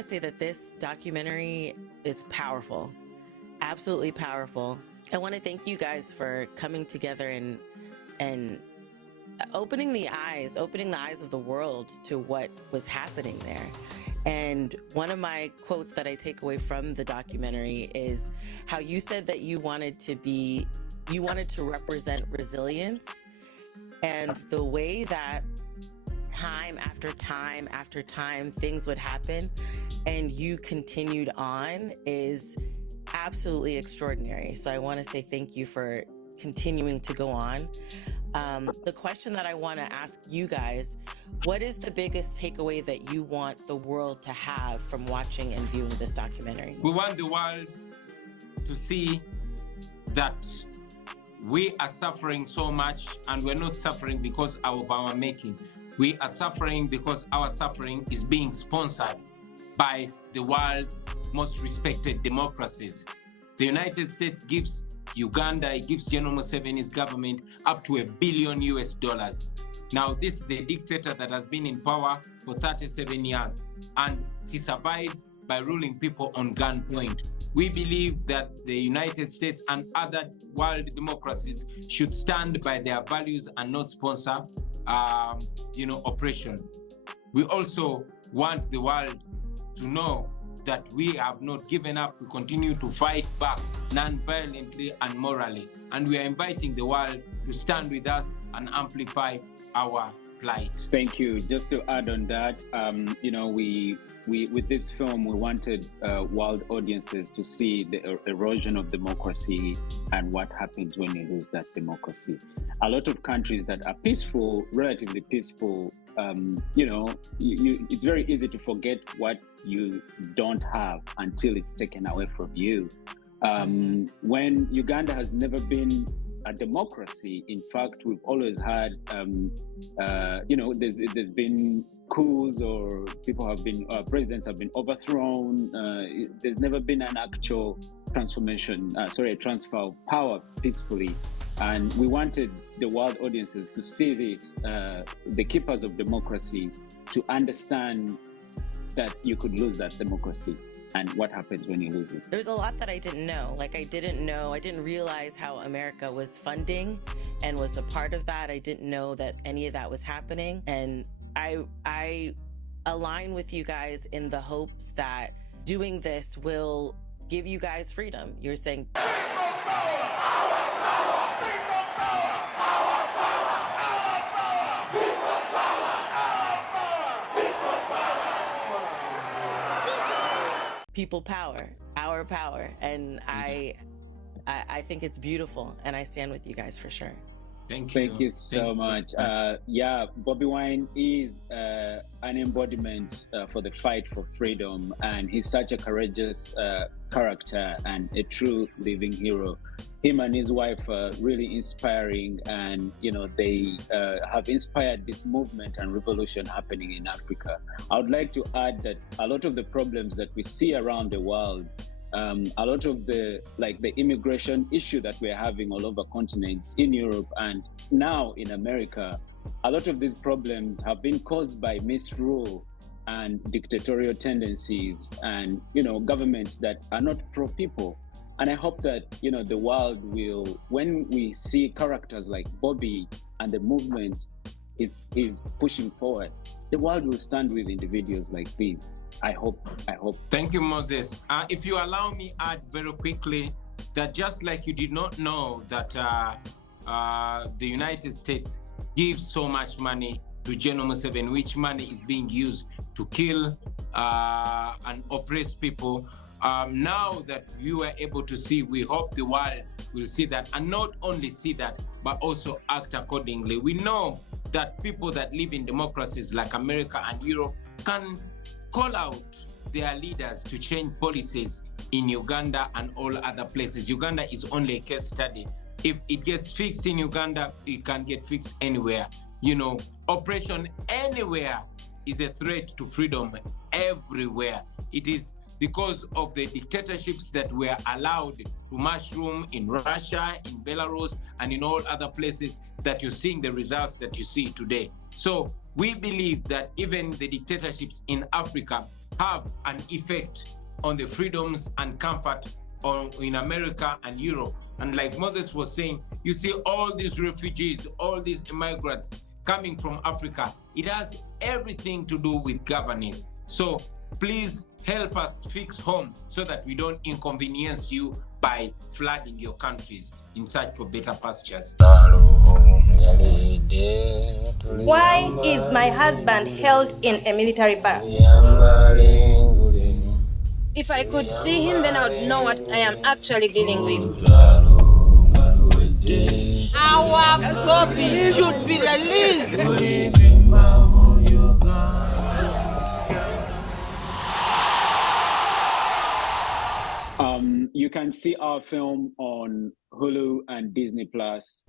Say that this documentary is powerful, absolutely powerful. I want to thank you guys for coming together and opening the eyes of the world to what was happening there. And one of my quotes that I take away from the documentary is how you said that you wanted to represent resilience, and the way that time after time after time things would happen and you continued on is absolutely extraordinary. So I want to say thank you for continuing to go on. The question that I want to ask you guys, what is the biggest takeaway that you want the world to have from watching and viewing this documentary? We want the world to see that we are suffering so much, and we're not suffering because of our making. We are suffering because our suffering is being sponsored by the world's most respected democracies. The United States gives Uganda, it gives General Museveni's government up to $1 billion. Now, this is a dictator that has been in power for 37 years, and he survives by ruling people on gunpoint. We believe that the United States and other world democracies should stand by their values and not sponsor, oppression. We also want the world to know that we have not given up. We continue to fight back non-violently and morally. And we are inviting the world to stand with us and amplify our plight. Thank you. Just to add on that, we with this film, we wanted world audiences to see the erosion of democracy and what happens when you lose that democracy. A lot of countries that are peaceful, relatively peaceful, it's very easy to forget what you don't have until it's taken away from you. When Uganda has never been a democracy, in fact, we've always had, there's been coups, or presidents have been overthrown. There's never been an actual a transfer of power peacefully. And we wanted the world audiences to see this, the keepers of democracy, to understand that you could lose that democracy and what happens when you lose it. There's a lot that I didn't know. I didn't realize how America was funding and was a part of that. I didn't know that any of that was happening. And I align with you guys in the hopes that doing this will give you guys freedom. You're saying, people power, our power. And I think it's beautiful, and I stand with you guys for sure. Thank you so much. Bobi Wine is an embodiment for the fight for freedom, and he's such a courageous character and a true living hero. Him and his wife are really inspiring, and they have inspired this movement and revolution happening in Africa. I would like to add that a lot of the problems that we see around the world, a lot of the immigration issue that we're having all over continents, in Europe and now in America, a lot of these problems have been caused by misrule and dictatorial tendencies and governments that are not pro-people. And I hope that the world will, when we see characters like Bobi and the movement is pushing forward, the world will stand with individuals like these. I hope. Thank you, Moses. If you allow me, add very quickly that just like you did not know that the United States gives so much money to General Museveni, which money is being used to kill and oppress people. Now that you are able to see, we hope the world will see that, and not only see that, but also act accordingly. We know that people that live in democracies like America and Europe can call out their leaders to change policies in Uganda and all other places. Uganda is only a case study. If it gets fixed in Uganda, it can get fixed anywhere. Oppression anywhere is a threat to freedom everywhere. It is because of the dictatorships that were allowed to mushroom in Russia, in Belarus, and in all other places that you're seeing the results that you see today. So we believe that even the dictatorships in Africa have an effect on the freedoms and comfort in America and Europe. And like Moses was saying, you see all these refugees, all these immigrants coming from Africa. It has everything to do with governance. So please help us fix home so that we don't inconvenience you by flooding your countries in search for better pastures. Why is my husband held in a military barracks? If I could see him, then I would know what I am actually dealing with. Our Bobi should be released. You can see our film on Hulu and Disney Plus.